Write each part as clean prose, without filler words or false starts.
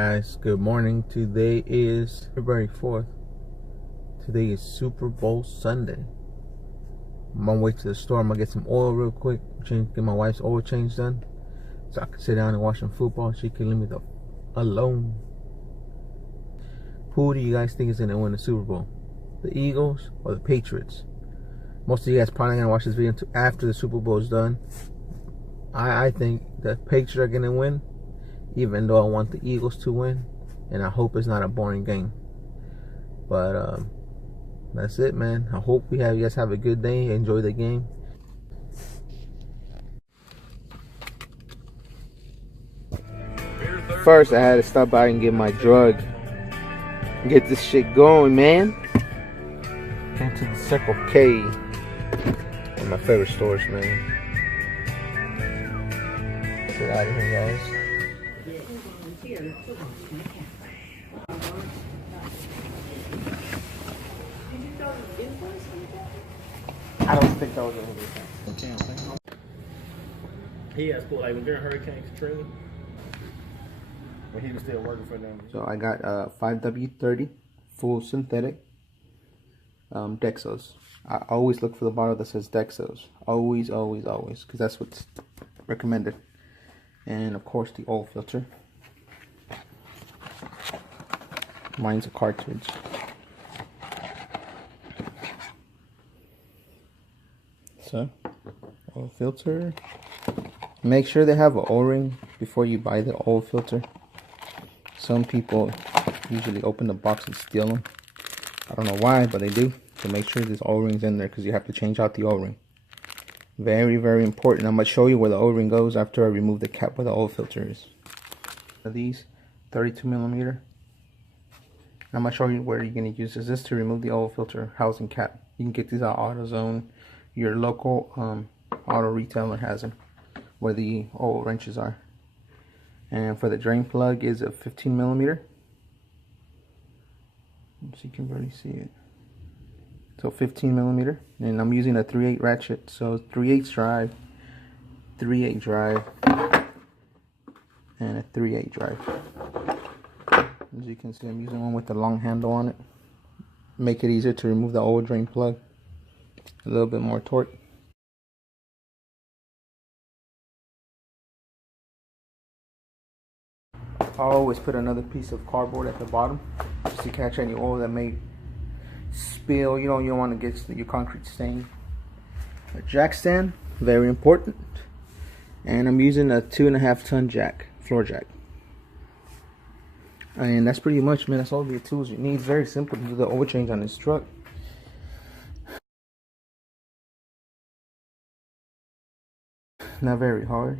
Guys, good morning. Today is February 4th. Today is Super Bowl Sunday. I'm on my way to the store. I'm gonna get some oil real quick, get my wife's oil change done, so I can sit down and watch some football. She can leave me alone. Who do you guys think is gonna win the Super Bowl? The Eagles or the Patriots? Most of you guys probably gonna watch this video after the Super Bowl is done. I think the Patriots are gonna win, even though I want the Eagles to win, and I hope it's not a boring game. But that's it, man. I hope you guys have a good day. Enjoy the game. First, I had to stop by and get my drug. Get this shit going, man. Came to the Circle K. One of my favorite stores, man. Get out of here, guys. I don't think that was a little. He has pulled like during Hurricane Katrina, but he was still working for them. So I got 5W30 full synthetic Dexos. I always look for the bottle that says Dexos. Always, because that's what's recommended. And of course the oil filter. Mine's a cartridge. So, oil filter. Make sure they have an O-ring before you buy the oil filter. Some people usually open the box and steal them. I don't know why, but they do. So make sure there's O-rings in there, because you have to change out the O-ring. Very, very important. I'm going to show you where the O-ring goes after I remove the cap where the oil filter is. These 32mm. I'm going to show you where you're going to use this. This is to remove the oil filter housing cap. You can get these at AutoZone. Your local auto retailer has them, where the oil wrenches are. And for the drain plug is a 15mm. So you can barely see it. So 15mm, and I'm using a 3/8 ratchet. So 3/8 drive, 3/8 drive, and a 3/8 drive. As you can see, I'm using one with the long handle on it. Make it easier to remove the oil drain plug. A little bit more torque. I always put another piece of cardboard at the bottom just to catch any oil that may spill. You don't want to get your concrete stained. A jack stand, very important. And I'm using a 2.5 ton jack, floor jack. And that's pretty much, man. That's all the tools you need. Very simple to do the oil change on this truck. Not very hard.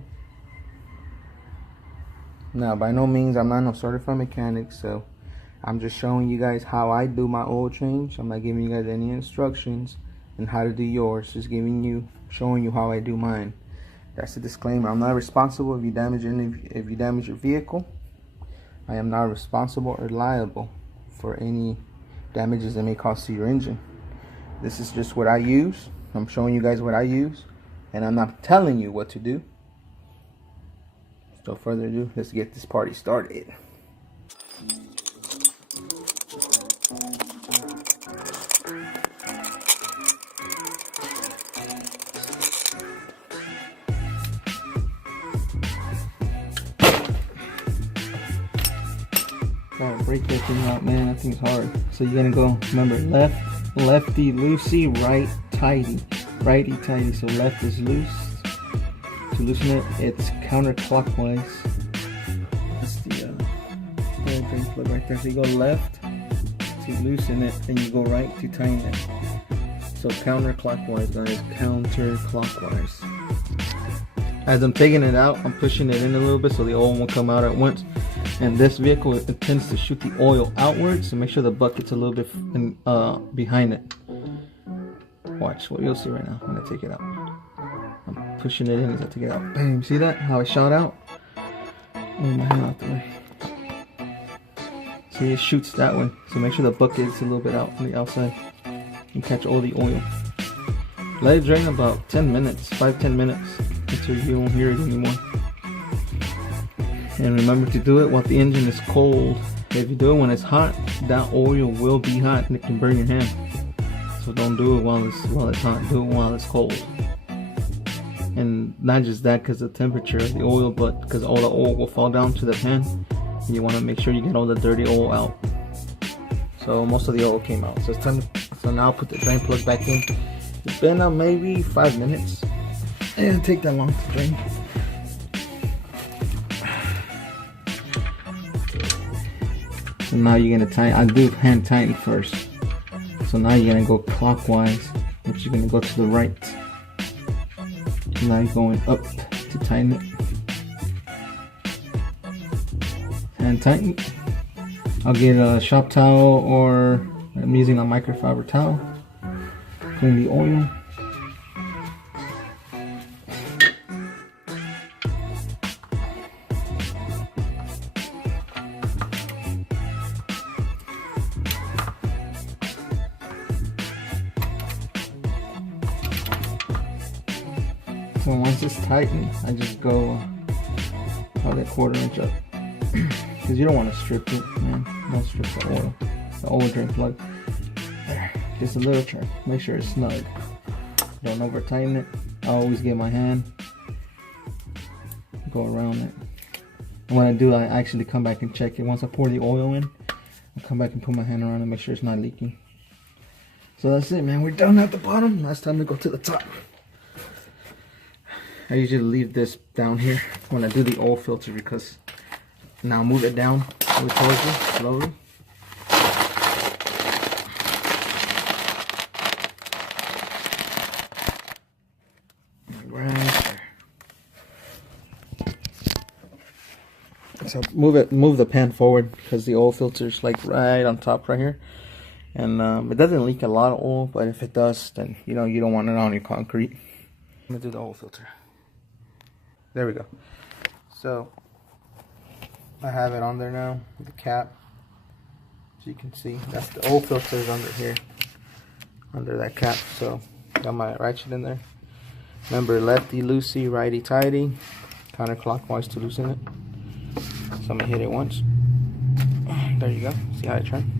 Now, by no means, I'm not no certified mechanic, so I'm just showing you guys how I do my oil change. I'm not giving you guys any instructions on how to do yours. Just showing you how I do mine. That's a disclaimer. I'm not responsible if you damage your vehicle. I am not responsible or liable for any damages that may cause to your engine. This is just what I use. I'm showing you guys what I use, and I'm not telling you what to do. So further ado, let's get this party started. Gotta break that thing out, man. That thing's hard. So you're gonna go, remember, lefty loosey, right tighty. Righty tighty. So left is loose. To loosen it, it's counterclockwise. That's the drain plug right there. So you go left to loosen it, and you go right to tighten it. So counterclockwise, guys. Counterclockwise. As I'm taking it out, I'm pushing it in a little bit so the oil won't come out at once. And this vehicle, it tends to shoot the oil outwards, so make sure the bucket's a little bit behind it. Watch what you'll see right now when I take it out. I'm pushing it in as I take it out. Bam, see that? How it shot out? Move my hand out the way. See, it shoots that way. So make sure the bucket is a little bit out on the outside. You catch all the oil. Let it drain about 10 minutes, 5-10 minutes, until you don't hear it anymore. And remember to do it while the engine is cold. If you do it when it's hot, that oil will be hot and it can burn your hand. So don't do it while it's hot. Do it while it's cold. And not just that because of the temperature of the oil, but because all the oil will fall down to the pan. And you want to make sure you get all the dirty oil out. So most of the oil came out. So it's time to, so now I'll put the drain plug back in. It's been maybe 5 minutes. It didn't take that long to drain. So now you're gonna tighten. I do hand tighten first. So now you're gonna go clockwise, which you're gonna go to the right. Now you're going up to tighten it. Hand tighten. I'll get a shop towel, or I'm using a microfiber towel. Clean the oil. So once it's tightened, I just go probably a 1/4 inch up. Because you don't want to strip it, man. Don't strip the oil drain plug. There, just a little trim. Make sure it's snug. Don't over tighten it. I always get my hand, go around it. And when I do, I actually come back and check it. Once I pour the oil in, I'll come back and put my hand around it and make sure it's not leaking. So that's it, man. We're done at the bottom. Now it's time to go to the top. I usually leave this down here when I do the oil filter, because now move it down towards you slowly. Right there. So move the pan forward, because the oil filter is like right on top right here, and it doesn't leak a lot of oil, but if it does, then you don't want it on your concrete. I'm gonna do the oil filter. There we go. So I have it on there now with the cap. As you can see, that's the oil filter is under here, under that cap. So got my ratchet in there. Remember, lefty loosey, righty tighty, counterclockwise to loosen it. So I'm gonna hit it once. There you go. See how I turn?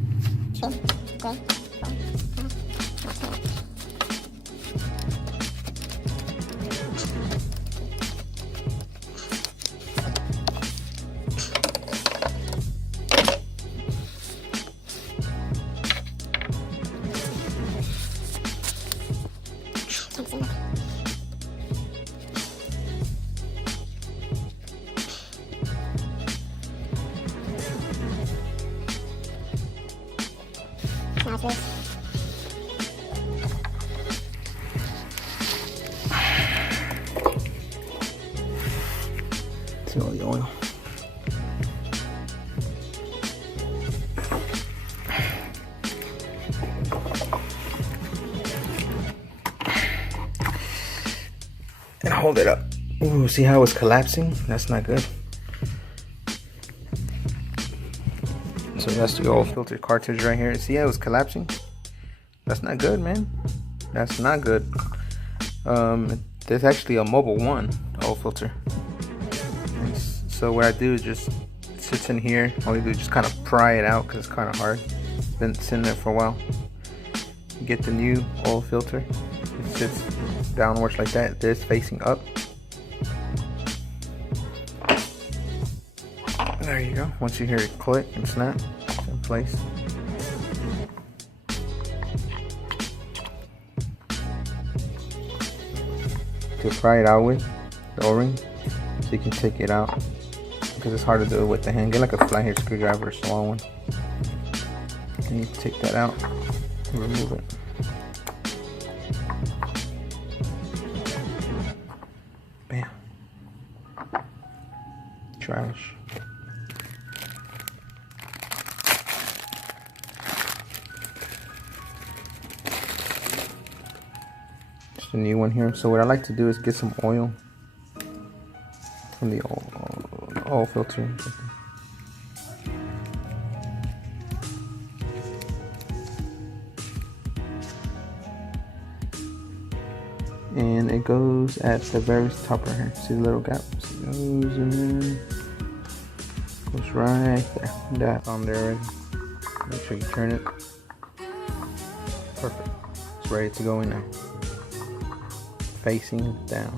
See all the oil. And hold it up. Ooh, see how it's collapsing? That's not good. So that's the oil filter cartridge right here. See how it's collapsing? That's not good, man. That's not good. There's actually a Mobile 1 oil filter. So what I do is just sits in here. All you do is just kind of pry it out, because it's kind of hard. Been sitting there for a while. You get the new oil filter. It sits downwards like that. This facing up. There you go. Once you hear it click and snap, it's in place. To pry it out with the O-ring, so you can take it out, because it's hard to do it with the hand. Get like a flathead screwdriver, a small one, and you take that out and remove it. Bam. Trash. Just a new one here. So what I like to do is get some oil from the oil filter. And it goes at the very top right here. See the little gap? So it goes in there. It's right there. That's on there already. Make sure you turn it. Perfect. It's ready to go in now. Facing down.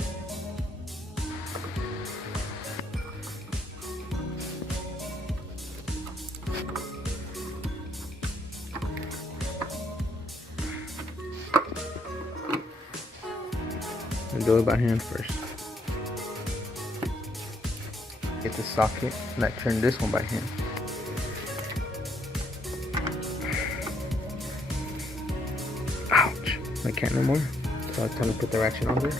And do it by hand first. Get the socket and I turn this one by hand. Ouch! I can't no more. So I tell him to put the ratchet on there.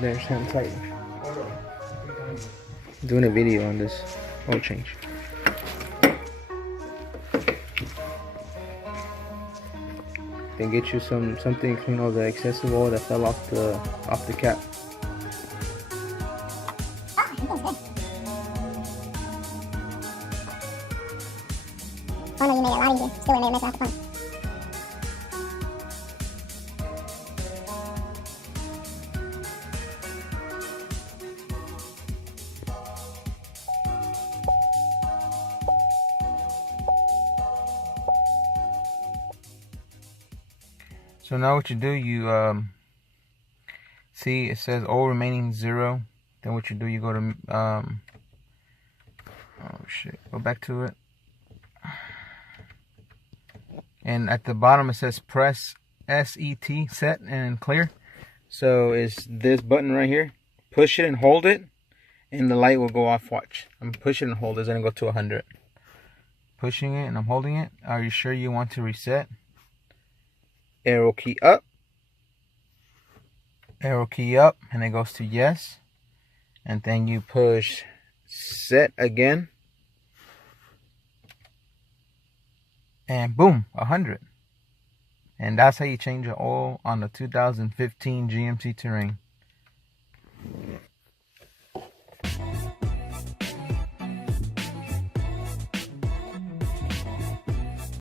There's hand tight. Doing a video on this oil change. Then get you something clean all the excessive oil that fell off the cap. Oh no, you made it a lot easier. Still made a mess off the phone. So now what you do, you see it says oil remaining 0. Then what you do, you go to oh shit, go back to it. And at the bottom it says press SET, set and clear. So it's this button right here. Push it and hold it, and the light will go off. Watch. I'm pushing and hold it. It's gonna go to 100. Pushing it and I'm holding it. Are you sure you want to reset? Arrow key up. Arrow key up, and it goes to yes. And then you push set again. And boom, 100. And that's how you change the oil on the 2015 GMC Terrain.